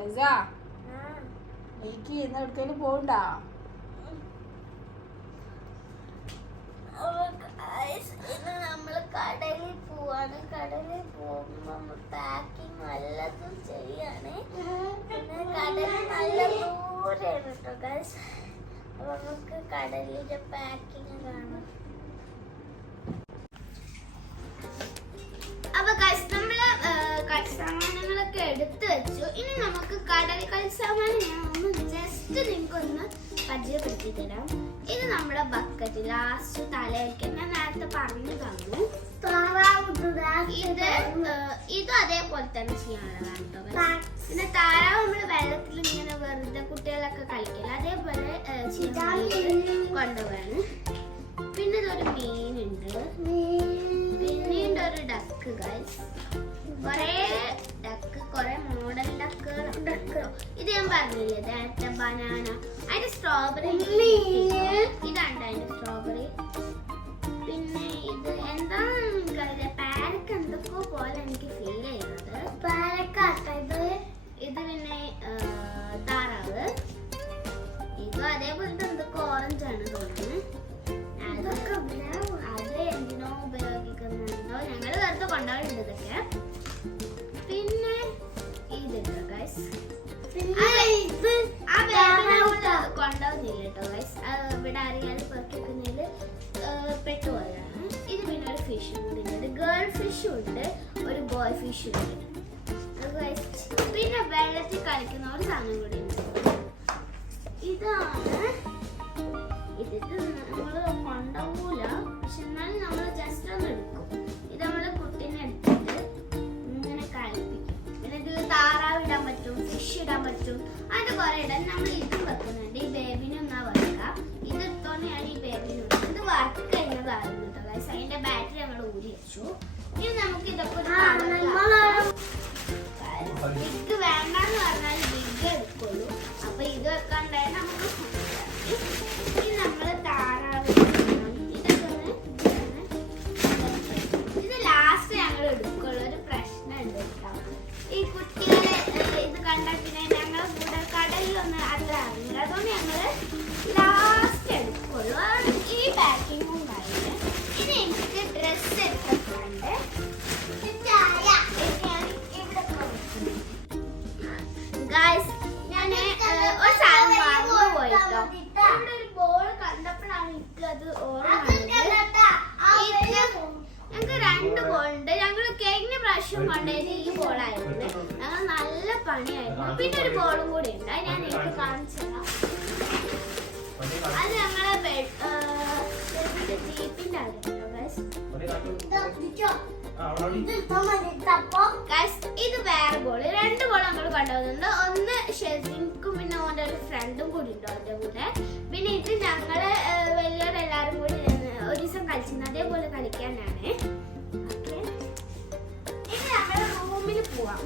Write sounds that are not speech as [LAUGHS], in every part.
Gaza എനിക്ക് ഇന്ന് എവിടേക്കെങ്കിലും പോകണ്ട നമ്മൾ കടലിൽ പോവാണ്. കടലിൽ പോകുമ്പോ പാക്കിങ് നല്ലതും ചെയ്യാണ്. കടലിൽ നല്ല ദൂരെയാണ് കേട്ടോ ഗൈസ് നമുക്ക് കടലിന്റെ പാക്കിങ് കാണാം. അപ്പൊ ഗൈസ് കളിസാമാനങ്ങളൊക്കെ എടുത്തു വെച്ചു. ഇനി നമുക്ക് കടൽ കളിസാമാനം ഞാൻ ഒന്ന് ജസ്റ്റ് നിങ്ങൾക്കൊന്ന് പരിചയപ്പെടുത്തി തരാം. ഇത് നമ്മുടെ ബക്കറ്റ് ലാസ്റ്റ് തല വയ്ക്കാൻ ഞാൻ നേരത്തെ പറഞ്ഞു തന്നു. ഇത് ഇതും അതേപോലെ തന്നെ ചെയ്യാനുള്ളതാണ് കേട്ടോ. പിന്നെ താറാവ് നമ്മൾ വെള്ളത്തിൽ ഇങ്ങനെ വെറുതെ കുട്ടികളൊക്കെ കളിക്കില്ല അതേപോലെ കൊണ്ടുപോകാൻ പിന്നെ ഇതൊരു മീനുണ്ട്. പിന്നീട് ഒരു ഡക്ക് ഗൈസ് കൊറേ ഡക്ക് കൊറേ മോഡൽ ഡക്കുകളുണ്ട് കേട്ടോ. ഇത് ഞാൻ പറഞ്ഞില്ലേ? നേരത്തെ ബനാന അതിന്റെ സ്ട്രോബെറി ഇതാണ് അതിന്റെ സ്ട്രോബെറി guys, പിന്നെ വെള്ളത്തിൽ കളിക്കുന്ന ഒരു സാധനം കൂടി ഉണ്ട്. ഇതാണ്. ഇത് നമ്മൾ കൊണ്ടുപോകൂല പക്ഷെ എന്നാലും നമ്മൾ ജസ്റ്റ് ഒന്ന് എടുക്കും. ഇത് നമ്മൾ കുട്ടീനെ എടുത്തിട്ട് ഇങ്ങനെ കളിപ്പിക്കും. പിന്നെ ഇതിൽ താറാവ് ഇടാൻ പറ്റും ഫിഷ് ഇടാൻ പറ്റും അതിന്റെ കുറെ ഇടാൻ നമ്മൾ ഇതും വെക്കുന്നുണ്ട്. ഈ ബേബിനെ ഒന്നാ വെക്കാം ഇത് എടുത്തോണ്ടാണ് ഈ ബേബിന് ഇത് വർക്ക് കഴിഞ്ഞതായിരുന്നു കേട്ടോ. അതിന്റെ ബാറ്ററി ഞങ്ങൾ ഊരി വെച്ചു. ഇനി നമുക്ക് ഇതൊക്കെ വേണ്ടെന്ന് പറഞ്ഞാൽ ഓർമ്മ ഞങ്ങൾക്ക് രണ്ട് ബോൾ ഉണ്ട്. ഞങ്ങൾ കഴിഞ്ഞ പ്രാവശ്യം കൊണ്ടുപോയത് ഈ ബോളായിരുന്നു ഞങ്ങൾ നല്ല പണിയായിരുന്നു. പിന്നെ ഒരു ബോളും കൂടി ഉണ്ട്. ഞാൻ എനിക്ക് കാണിച്ചു തരാം അത് ഞങ്ങളെ ജീപ്പിന്റെ ഇത് വേറെ ബോൾ രണ്ട് ബോൾ നമ്മൾ കൊണ്ടുപോകുന്നുണ്ട് ഒന്ന് ഷെസിൻക്കും പിന്നെ ഓന്റെ ഒരു ഫ്രണ്ടും കൂടി ഉണ്ട് അവന്റെ കൂടെ. പിന്നെ ഇത് ഞങ്ങൾ ഒരു ദിവസം കളിച്ചിരുന്നു അതേപോലെ കളിക്കാനാണ്. ഓക്കെ. ഇനി നമ്മുടെ റൂമിൽ പോവാം.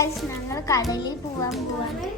കഴിച്ച് ഞങ്ങൾ കടലിൽ പോവാൻ പോവാണ്.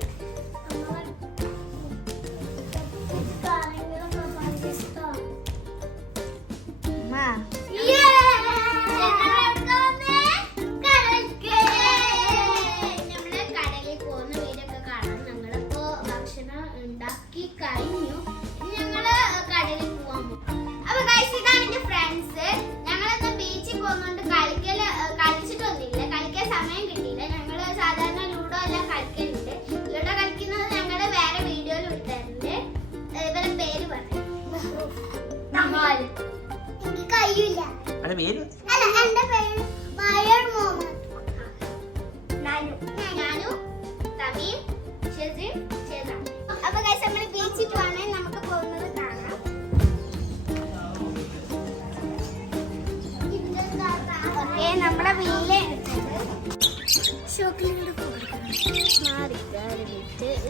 അവളുടെ പേര്? നമ്മൾ പോകുന്നത് കാണാം.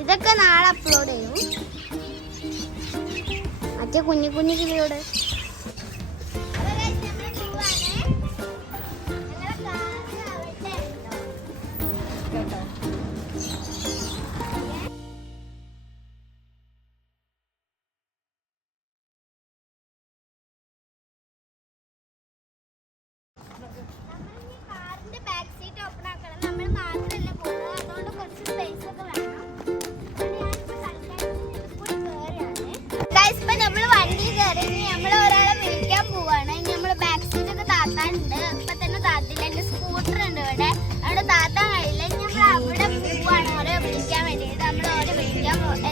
ഇതൊക്കെ നാളെ അപ്ലോഡ് ചെയ്യും. മറ്റേ കുഞ്ഞു കുഞ്ഞു കിളിയോട്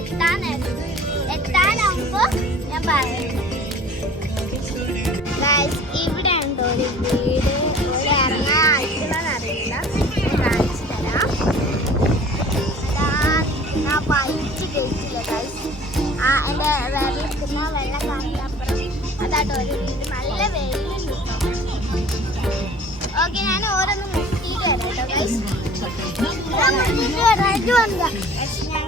എത്താനായിരുന്നു എത്താനാകുമ്പോ ഞാൻ പറയാം. ഇവിടെ ഉണ്ടോ ഒരു വീട്? ഇവിടെ ഇറങ്ങാൻ ആയിക്കണമെന്നറിയില്ല ഞാൻ കാണിച്ചു തരാം. ഞാൻ പൈറ്റ് കഴിച്ചില്ല ഗൈസ് ആ എന്റെ വെള്ളക്കുന്ന വെള്ളം കാണിക്കപ്പുറം അതാട്ടോ ഒരു വീട്. നല്ല വെയിലുണ്ട് ഓക്കെ ഞാൻ ഓരോന്ന് മുട്ടിയിട്ട് വരാം കേട്ടോ ഗൈസ് മുട്ടിയിട്ട് വരാനായിട്ട് വന്നതാ. പക്ഷെ ഞാൻ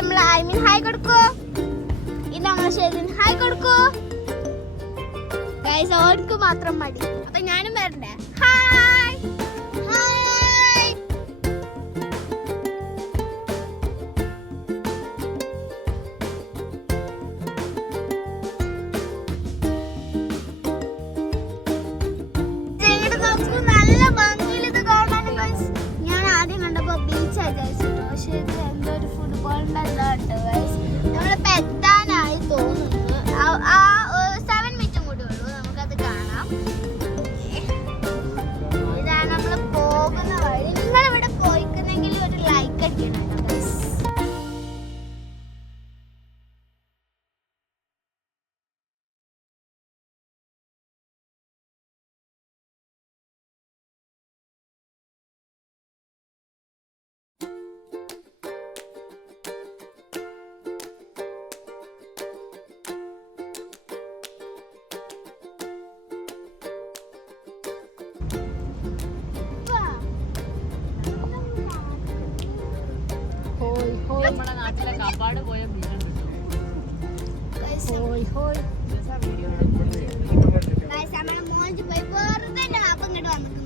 നമ്മൾ ഐ ഹായ് കൊടുക്കൂ. ഇത് നമ്മൾ ഷെലിൻ ഹായ് കൊടുക്കൂ. ഗൈസ് ഓർക്ക് മാത്രം മടി. അപ്പൊ ഞാനും വരണ്ടേ? ഹായ് നമ്മുടെ നാട്ടിലെ കപ്പാട് പോയ ബീജം കിട്ടും നമ്മളെ പോയി. വെറുതെ അപ്പം ഇങ്ങോട്ട് വന്നിട്ടുണ്ട്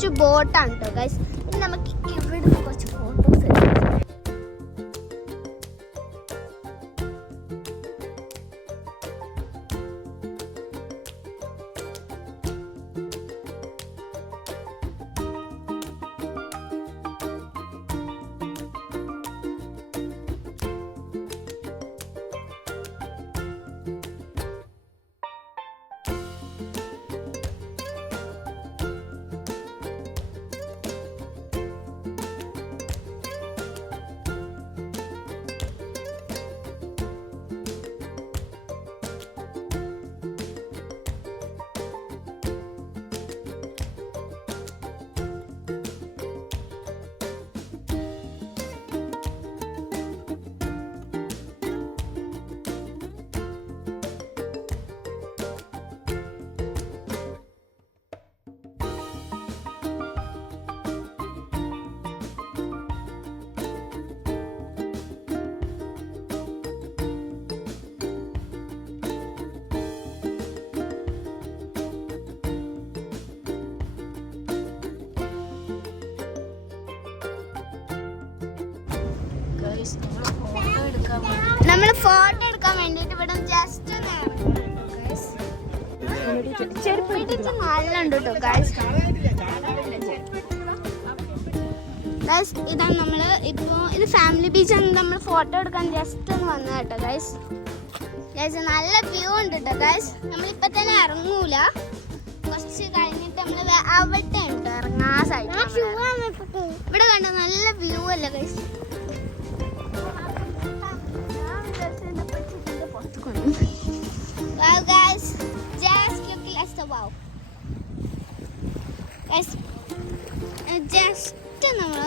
കുറച്ച് ബോട്ടാണ് കേട്ടോ ഗൈസ് നമുക്ക് നമ്മൾ ഫോട്ടോ എടുക്കാൻ വേണ്ടിട്ട് ഇവിടെ ജസ്റ്റ് ചെരുപ്പിട്ടിട്ട് നല്ലുണ്ട് കേട്ടോ ഗൈസ് ഗൈസ് ഇതാണ് നമ്മൾ ഇപ്പോൾ ഇത് ഫാമിലി ബീച്ച് ആണ്. നമ്മൾ ഫോട്ടോ എടുക്കാൻ ജസ്റ്റ് ഒന്ന് വന്നത് കേട്ടോ ഗൈസ് ഗൈസ് നല്ല വ്യൂ ഉണ്ട് കേട്ടോ ഗൈസ് നമ്മളിപ്പോ തന്നെ ഇറങ്ങൂല. കുറച്ച് കഴിഞ്ഞിട്ട് നമ്മൾ അവിടെ ഉണ്ട്. ഇറങ്ങാ സൈഡ് ഇവിടെ കണ്ട നല്ല വ്യൂ അല്ലേ guys Wow, guys. Just look at the wow. Guys, uh, just നമ്മൾ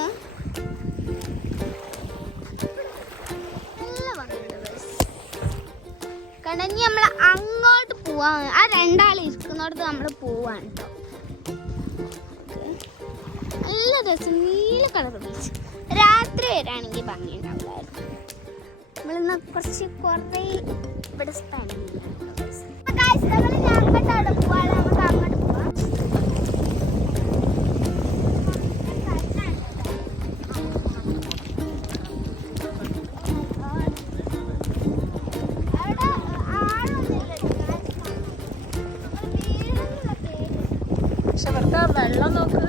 നല്ല ഭംഗിയുണ്ട് guys. കണ്ടോ ഇനി നമ്മൾ അങ്ങോട്ട് പോവാ ആ രണ്ടാൾ ഇരിക്കുന്നിടത്ത് നമ്മൾ പോവാണ് നല്ല രസം. നീല കളർ ബീച്ച് രാത്രി വരാണെങ്കിൽ ഭംഗി ഉണ്ടാവില്ലായിരുന്നു നമ്മളിന്ന് കുറച്ച് കുറേ ഇവിടെ സ്പെൻഡ് അങ്ങോട്ടാണ് പോവാണ് നമുക്ക് അങ്ങോട്ട് പോവാം. പക്ഷെ ഇവർക്ക് ആ വെള്ളം നോക്ക്.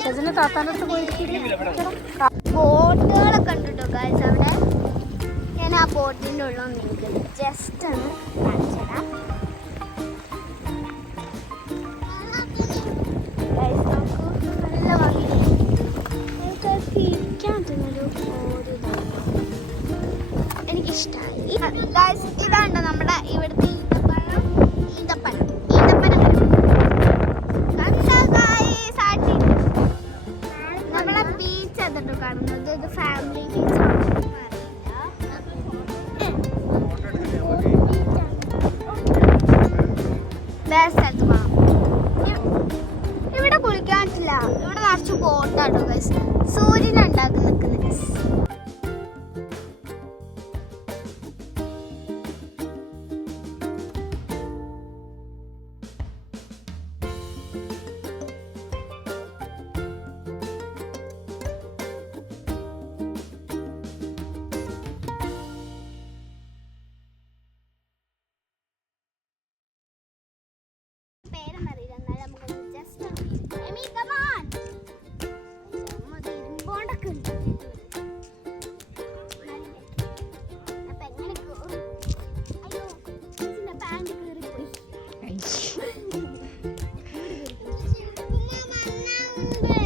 ഷെസിന് താത്താന്റെ അടുത്ത് പോയിട്ട് ബോട്ടുകളൊക്കെ ഉണ്ട് കേട്ടോ ഗായ്സ് അവിടെ ആ ബോട്ടിന്റെ ഉള്ളിൽ ജസ്റ്റ് ഒന്ന് നിറച്ച് ബോട്ടാട്ടോ ഗൈസ് സൂര്യൻ നിൽക്കുന്നത്.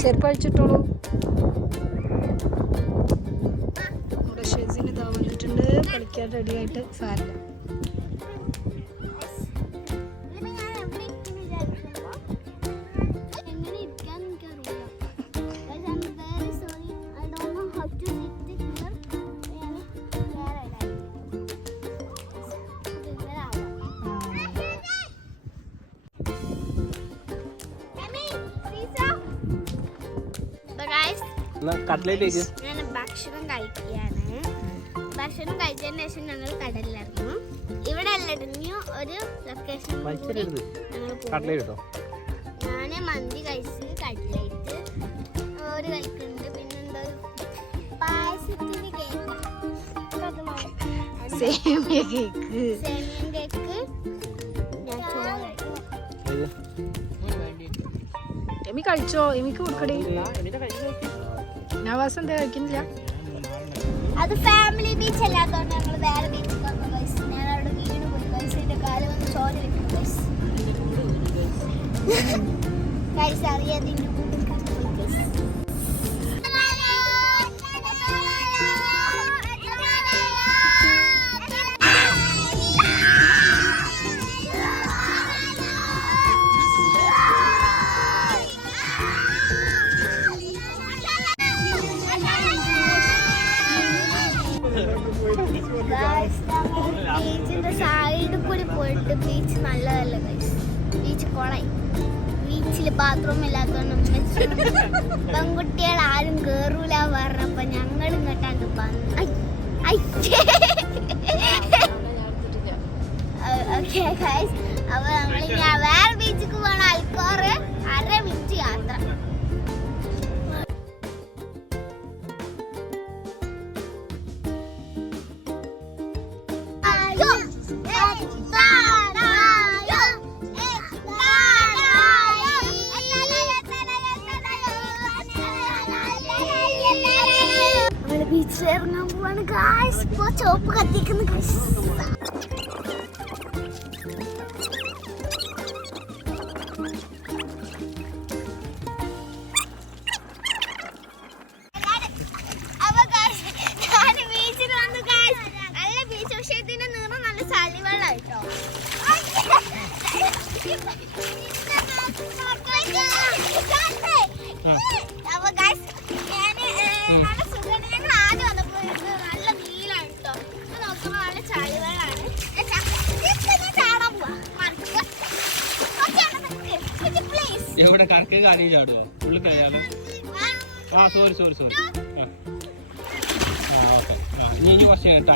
ചെരുപ്പ് അഴിച്ചിട്ടോളൂ. നമ്മുടെ ഷെസിന് ഇതാ വന്നിട്ടുണ്ട്. കളിക്കാൻ റെഡിയായിട്ട് സാരില്ല. ഞാൻ ഭക്ഷണം കഴിക്കുകയാണ്. ഭക്ഷണം കഴിച്ചതിന് ശേഷം ഞങ്ങൾ കടലിലിറങ്ങും. ഇവിടെ അല്ലടിഞ്ഞു ഒരു ലൊക്കേഷൻ ഞാൻ മന്തി കഴിച്ച് കട്ട്ലേറ്റ്. ഒരു കഴിക്കുന്നുണ്ട് പിന്നെന്താ കേക്ക്. [LAUGHS] സേമിയ കേക്ക്. ഞാൻ ചോറ് കഴിക്കും. എമി കഴിച്ചോ? എമിക്ക് കൊടുക്കടി. നവാസ് എന്താ കഴിക്കുന്നില്ല. അത് ഫാമിലി ബീച്ച് അല്ലാത്തതുകൊണ്ട് ഞങ്ങൾ വേറെ ബീച്ചിൽ വന്നു ഗൈസ് ഞാൻ അവിടെ വീണ് പോയി ഗൈസ് ഇതിന്റെ ചോര വെക്കും ഗൈസ് ഗൈസ് അറിയാതിന്റെ നല്ലതല്ല ബീച്ച് കൊളായി. ബീച്ചിൽ ബാത്റൂം ഉമ്മച്ചി പെൺകുട്ടികൾ ആരും കേറൂല പറഞ്ഞപ്പോ ഞങ്ങളും കേട്ടാണ്ട് ഓക്കെ അപ്പൊ നമ്മൾ വേറെ ബീച്ചിക്ക് പോകണം അൽക്കോറ് അര മിനിറ്റ് യാത്ര. ഗായ്സ് കത്തിക്കുന്ന Yeah. എവിടെ കണക്ക് കാര്യം ചാടുവോ? ഉള്ളിൽ കഴിയാലോ ആ. സോറി സോറി സോറി ആ ഓക്കെ ആ ഇനി കുറച്ച് കേട്ടോ.